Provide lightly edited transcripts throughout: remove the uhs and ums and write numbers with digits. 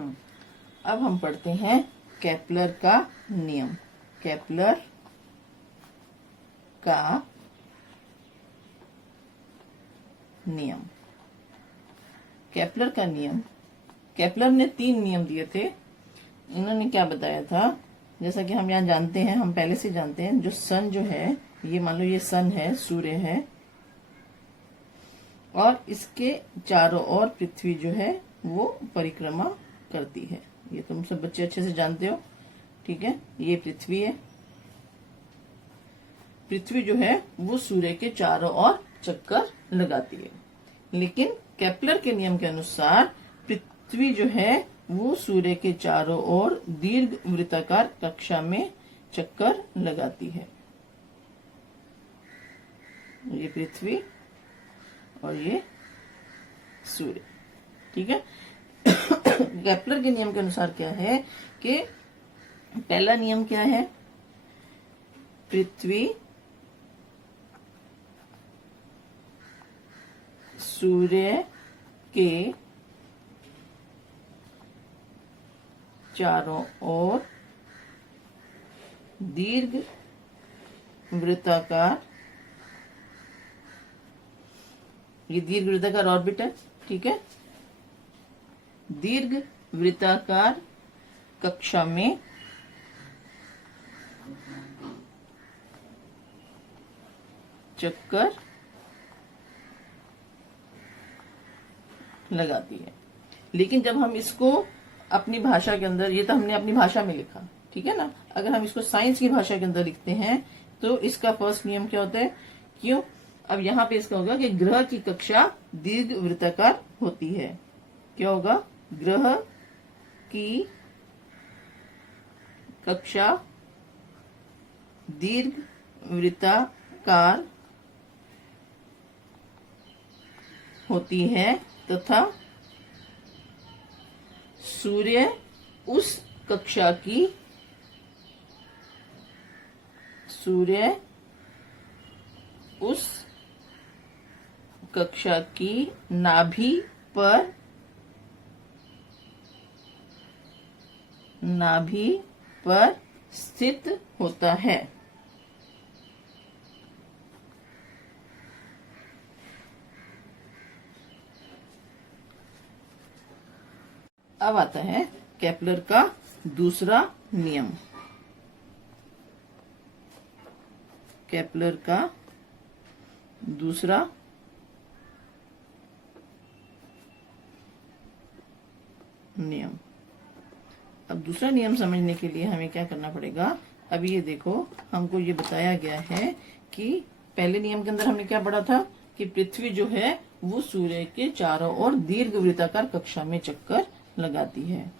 हम्म, अब हम पढ़ते हैं केपलर का नियम। केपलर का नियम। केपलर का नियम, केपलर ने 3 नियम दिए थे। इन्होंने क्या बताया था, जैसा कि हम यहाँ जानते हैं, हम पहले से जानते हैं, जो सन जो है, ये मान लो ये सन है, सूर्य है, और इसके चारों ओर पृथ्वी जो है वो परिक्रमा करती है। ये तुम सब बच्चे अच्छे से जानते हो, ठीक है। ये पृथ्वी है, पृथ्वी जो है वो सूर्य के चारों ओर चक्कर लगाती है। लेकिन केपलर के नियम के अनुसार पृथ्वी जो है वो सूर्य के चारों ओर दीर्घ वृत्ताकार कक्षा में चक्कर लगाती है। ये पृथ्वी और ये सूर्य, ठीक है। केपलर के नियम के अनुसार क्या है कि पहला नियम क्या है, पृथ्वी सूर्य के चारों ओर दीर्घ वृत्ताकार, ये दीर्घ वृत्ताकार ऑर्बिट है, ठीक है, दीर्घ वृत्ताकार कक्षा में चक्कर लगाती है। लेकिन जब हम इसको अपनी भाषा के अंदर, ये तो हमने अपनी भाषा में लिखा, ठीक है ना, अगर हम इसको साइंस की भाषा के अंदर लिखते हैं तो इसका फर्स्ट नियम क्या होता है, क्यों, अब यहाँ पे इसका होगा कि ग्रह की कक्षा दीर्घ वृत्ताकार होती है। क्या होगा, ग्रह की कक्षा दीर्घ वृत्ताकार होती है तथा सूर्य उस कक्षा की, सूर्य उस कक्षा की नाभि पर स्थित होता है। अब आता है केपलर का दूसरा नियम। केपलर का दूसरा नियम। अब दूसरा नियम समझने के लिए हमें क्या करना पड़ेगा, अभी ये देखो, हमको ये बताया गया है कि पहले नियम के अंदर हमने क्या पढ़ा था कि पृथ्वी जो है वो सूर्य के चारों ओर दीर्घ वृत्ताकार कक्षा में चक्कर लगाती है।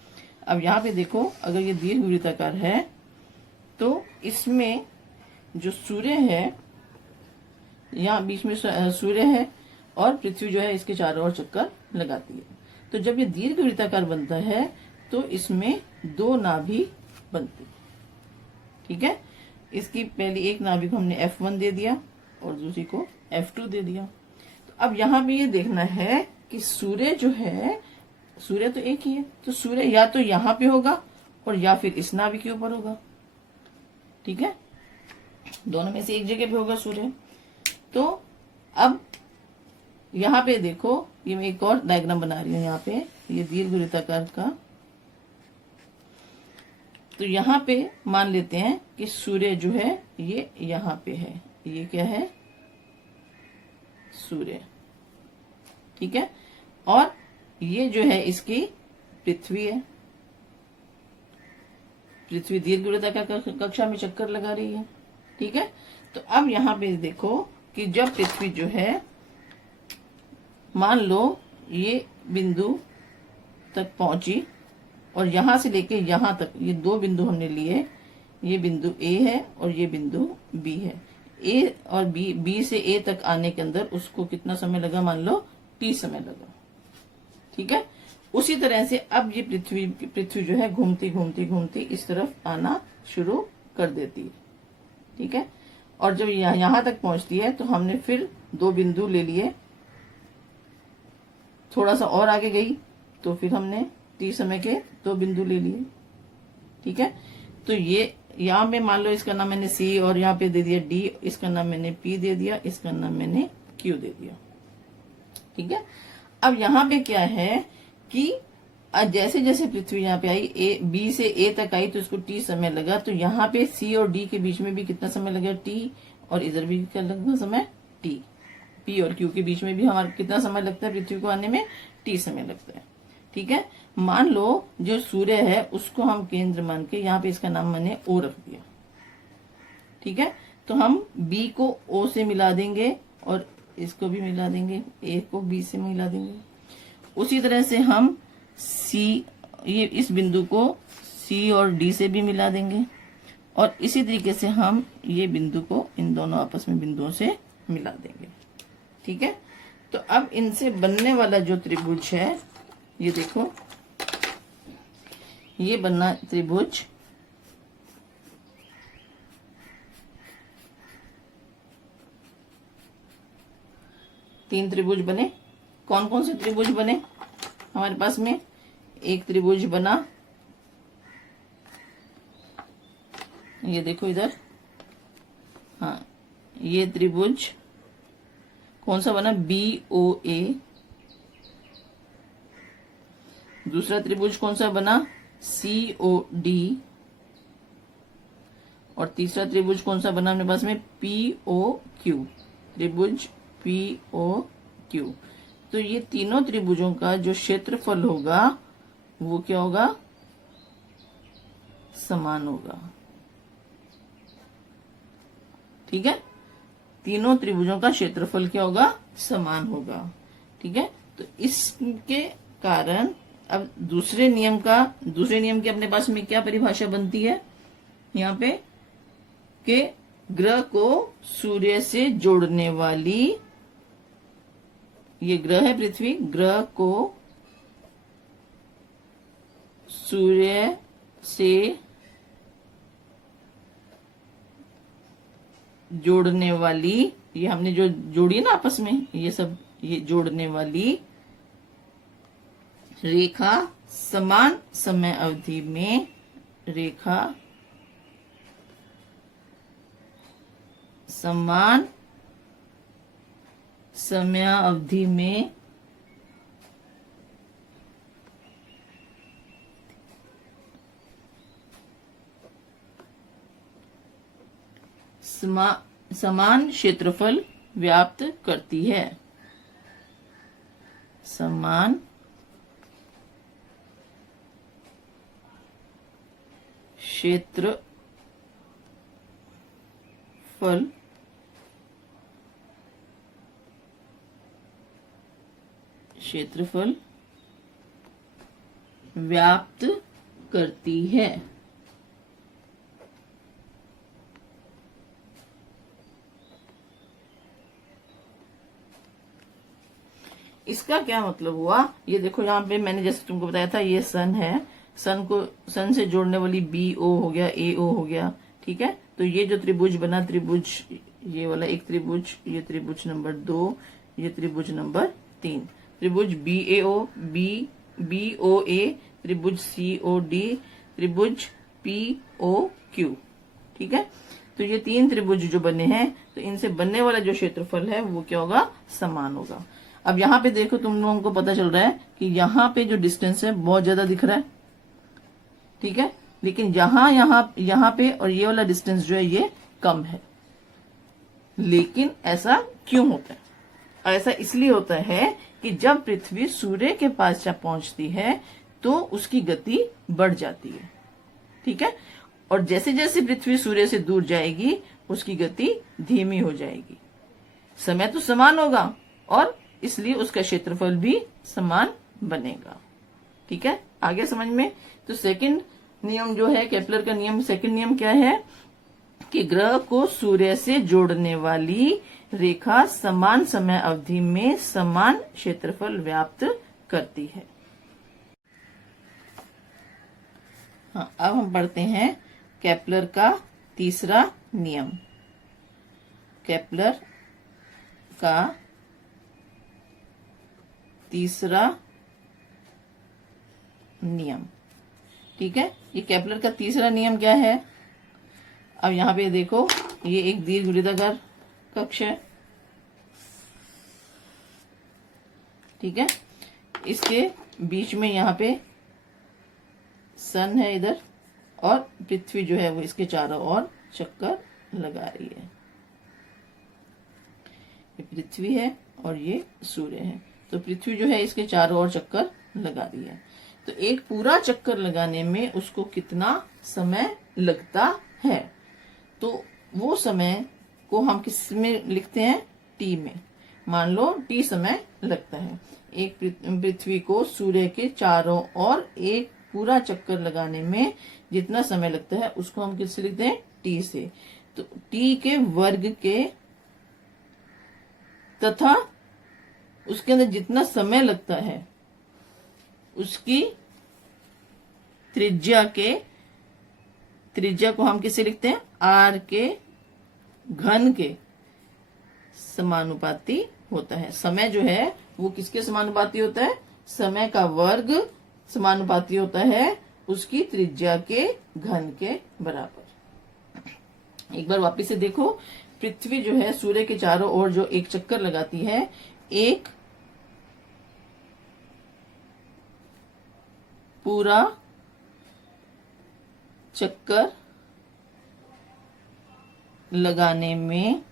अब यहाँ पे देखो, अगर ये दीर्घ वृत्ताकार है तो इसमें जो सूर्य है, यहाँ बीच में सूर्य है और पृथ्वी जो है इसके चारों ओर चक्कर लगाती है। तो जब ये दीर्घ वृत्ताकार बनता है तो इसमें 2 नाभि बनती है, ठीक है। इसकी पहली एक नाभि को हमने F1 दे दिया और दूसरी को F2 दे दिया। तो अब यहाँ पे ये देखना है कि सूर्य जो है, सूर्य तो एक ही है, तो सूर्य या तो यहाँ पे होगा और या फिर इस नाभि के ऊपर होगा, ठीक है, दोनों में से एक जगह पे होगा सूर्य। तो अब यहाँ पे देखो, ये मैं एक और डायग्राम बना रही हूँ, यहाँ पे ये दीर्घ वृत्ताकार का। तो यहाँ पे मान लेते हैं कि सूर्य जो है ये यहाँ पे है, ये क्या है, सूर्य, ठीक है, और ये जो है इसकी पृथ्वी है। पृथ्वी दीर्घ वृत्ताकार कक्षा में चक्कर लगा रही है, ठीक है। तो अब यहाँ पे देखो कि जब पृथ्वी जो है, मान लो ये बिंदु तक पहुंची और यहां से लेके यहां तक ये 2 बिंदु हमने लिए, ये बिंदु A है और ये बिंदु B है। A और B से A तक आने के अंदर उसको कितना समय लगा, मान लो T समय लगा, ठीक है। उसी तरह से अब ये पृथ्वी जो है घूमती घूमती घूमती इस तरफ आना शुरू कर देती है, ठीक है। और जब यहाँ तक पहुंचती है तो हमने फिर 2 बिंदु ले लिए, थोड़ा सा और आगे गई तो फिर हमने टी समय के 2 बिंदु ले लिए। ठीक है, तो ये यहाँ पे मान लो इसका नाम मैंने सी और यहाँ पे दे दिया डी, इसका नाम मैंने पी दे दिया, इसका नाम मैंने क्यू दे दिया। ठीक है, अब यहाँ पे क्या है कि जैसे जैसे पृथ्वी यहाँ पे आई, ए बी से ए तक आई तो इसको टी समय लगा, तो यहाँ पे सी और डी के बीच में भी कितना समय लगा टी, और इधर भी क्या लगता समय टी। पी और क्यू के बीच में भी हमारा कितना समय लगता है पृथ्वी को आने में, टी समय लगता है। ठीक है, मान लो जो सूर्य है उसको हम केंद्र मान के यहाँ पे इसका नाम मैंने ओ रख दिया। ठीक है, तो हम बी को ओ से मिला देंगे और इसको भी मिला देंगे, ए को बी से मिला देंगे। उसी तरह से हम सी, ये इस बिंदु को सी और डी से भी मिला देंगे, और इसी तरीके से हम ये बिंदु को इन दोनों आपस में बिंदुओं से मिला देंगे। ठीक है, तो अब इनसे बनने वाला जो त्रिभुज है, ये देखो, ये बनना त्रिभुज तीन त्रिभुज बने। कौन कौन से त्रिभुज बने हमारे पास में? एक त्रिभुज बना, ये देखो इधर, हाँ, ये त्रिभुज कौन सा बना? B O A. दूसरा त्रिभुज कौन सा बना? C O D. और तीसरा त्रिभुज कौन सा बना अपने पास में? P O Q. त्रिभुज पी ओ क्यू। तो ये तीनों त्रिभुजों का जो क्षेत्रफल होगा वो क्या होगा? समान होगा। ठीक है, तीनों त्रिभुजों का क्षेत्रफल क्या होगा? समान होगा। ठीक है, तो इसके कारण अब दूसरे नियम की अपने पास में क्या परिभाषा बनती है यहाँ पे, कि ग्रह को सूर्य से जोड़ने वाली, ये ग्रह है पृथ्वी, ग्रह को सूर्य से जोड़ने वाली, ये हमने जो जोड़ी है ना आपस में, ये सब, ये जोड़ने वाली रेखा समान समय अवधि में, रेखा समान समय अवधि में समान क्षेत्रफल व्याप्त करती है। समान क्षेत्रफल व्याप्त करती है। इसका क्या मतलब हुआ? ये देखो यहाँ पे मैंने जैसे तुमको बताया था, ये सन है, सन से जोड़ने वाली बी ओ हो गया, ए ओ हो गया। ठीक है, तो ये जो त्रिभुज बना, त्रिभुज ये वाला एक त्रिभुज, ये त्रिभुज नंबर 2, ये त्रिभुज नंबर 3, त्रिभुज बी ए ओ, बी ओ ए, त्रिभुज सी ओ डी, त्रिभुज पी ओ क्यू। ठीक है, तो ये 3 त्रिभुज जो बने हैं, तो इनसे बनने वाला जो क्षेत्रफल है वो क्या होगा? समान होगा। अब यहाँ पे देखो, तुम लोगों को पता चल रहा है कि यहाँ पे जो डिस्टेंस है बहुत ज्यादा दिख रहा है। ठीक है, लेकिन यहाँ पे और ये वाला डिस्टेंस जो है ये कम है। लेकिन ऐसा क्यों होता है? ऐसा इसलिए होता है कि जब पृथ्वी सूर्य के पास जब पहुंचती है तो उसकी गति बढ़ जाती है। ठीक है, और जैसे जैसे पृथ्वी सूर्य से दूर जाएगी उसकी गति धीमी हो जाएगी। समय तो समान होगा और इसलिए उसका क्षेत्रफल भी समान बनेगा। ठीक है, आगे समझ में? तो सेकंड नियम जो है केपलर का नियम, सेकंड नियम क्या है कि ग्रह को सूर्य से जोड़ने वाली रेखा समान समय अवधि में समान क्षेत्रफल व्याप्त करती है। हाँ, अब हम पढ़ते हैं केपलर का तीसरा नियम। केपलर का तीसरा नियम। ठीक है, ये केपलर का तीसरा नियम क्या है? अब यहाँ पे देखो, ये एक दीर्घवृत्ताकार कक्ष है। ठीक है, इसके बीच में यहाँ पे सन है इधर, और पृथ्वी जो है वो इसके चारों ओर चक्कर लगा रही है। ये पृथ्वी है और ये सूर्य है। तो पृथ्वी जो है इसके चारों ओर चक्कर लगा रही है। तो एक पूरा चक्कर लगाने में उसको कितना समय लगता है? तो वो समय को हम किस में लिखते हैं? टी में। मान लो टी समय लगता है एक पृथ्वी को सूर्य के चारों ओर एक पूरा चक्कर लगाने में जितना समय लगता है उसको हम किससे लिखते हैं? टी से। तो टी के वर्ग के तथा उसके अंदर जितना समय लगता है उसकी त्रिज्या को हम किससे लिखते हैं? आर के घन के समानुपाती होता है। समय जो है वो किसके समानुपाती होता है? समय का वर्ग समानुपाती होता है उसकी त्रिज्या के घन के बराबर। एक बार वापिस से देखो, पृथ्वी जो है सूर्य के चारों ओर जो एक चक्कर लगाती है, एक पूरा चक्कर लगाने में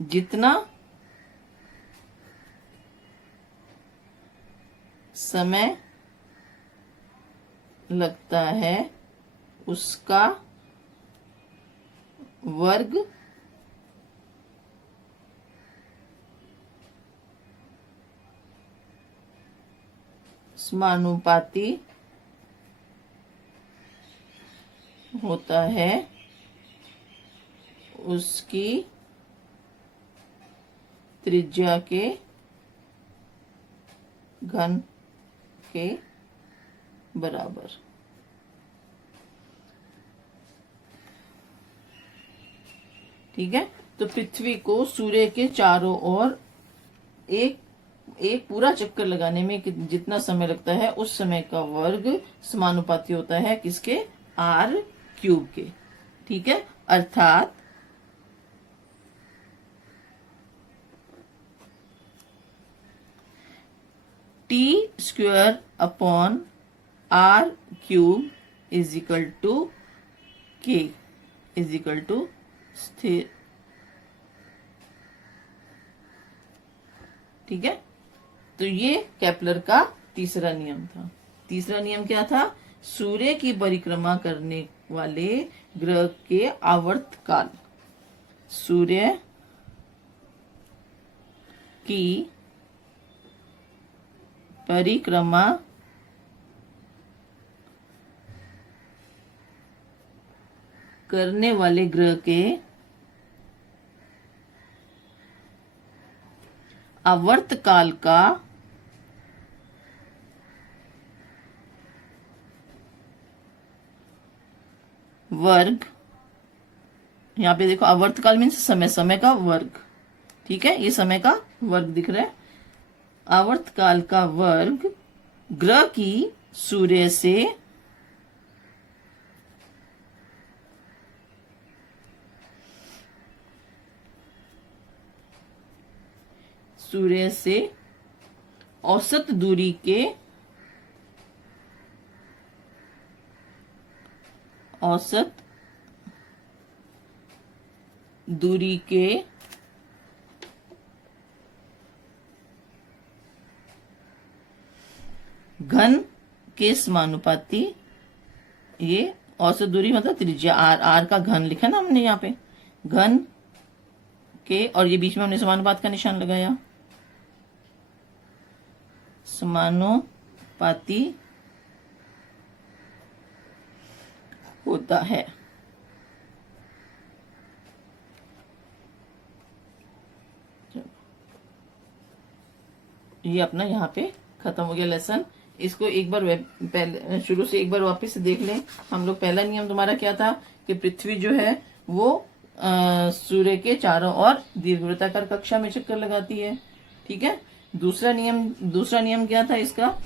जितना समय लगता है उसका वर्ग समानुपाती होता है उसकी त्रिज्या के घन के बराबर। ठीक है, तो पृथ्वी को सूर्य के चारों ओर एक पूरा चक्कर लगाने में जितना समय लगता है उस समय का वर्ग समानुपाती होता है किसके? आर क्यूब के। ठीक है, अर्थात T square upon R cube is equal to K is equal to स्थिर। ठीक है, तो ये केपलर का तीसरा नियम था। तीसरा नियम क्या था? सूर्य की परिक्रमा करने वाले ग्रह के आवर्तकाल। सूर्य की परिक्रमा करने वाले ग्रह के आवर्तकाल का वर्ग, यहाँ पे देखो आवर्तकाल मीन्स समय का वर्ग। ठीक है, ये समय का वर्ग दिख रहा है। आवर्तकाल का वर्ग ग्रह की सूर्य से औसत दूरी के घन के समानुपाती। ये औसत दूरी मतलब त्रिज्या आर का घन लिखा ना हमने यहाँ पे, घन के, और ये बीच में हमने समानुपात का निशान लगाया, समानुपाती होता है। ये अपना यहाँ पे खत्म हो गया लेसन। इसको एक बार पहले शुरू से एक बार वापस से देख लें। हम लोग पहला नियम तुम्हारा क्या था कि पृथ्वी जो है वो सूर्य के चारों ओर दीर्घवृत्ताकार कक्षा में चक्कर लगाती है। ठीक है, दूसरा नियम क्या था इसका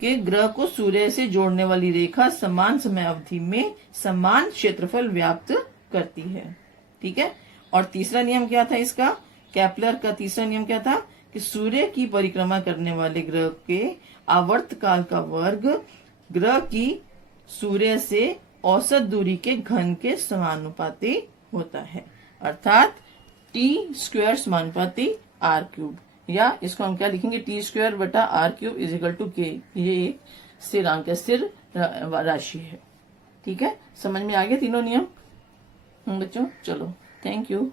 कि ग्रह को सूर्य से जोड़ने वाली रेखा समान समय अवधि में समान क्षेत्रफल व्याप्त करती है। ठीक है। और तीसरा नियम क्या था इसका, केपलर का तीसरा नियम क्या था कि सूर्य की परिक्रमा करने वाले ग्रह के आवर्त काल का वर्ग ग्रह की सूर्य से औसत दूरी के घन के समानुपाती होता है, अर्थात t² समानुपाती r³, या इसको हम क्या लिखेंगे, t² बटा r³ = k। ये एक स्थिरांक है, स्थिर राशि है। ठीक है, समझ में आ गया तीनों नियम बच्चों। चलो, थैंक यू।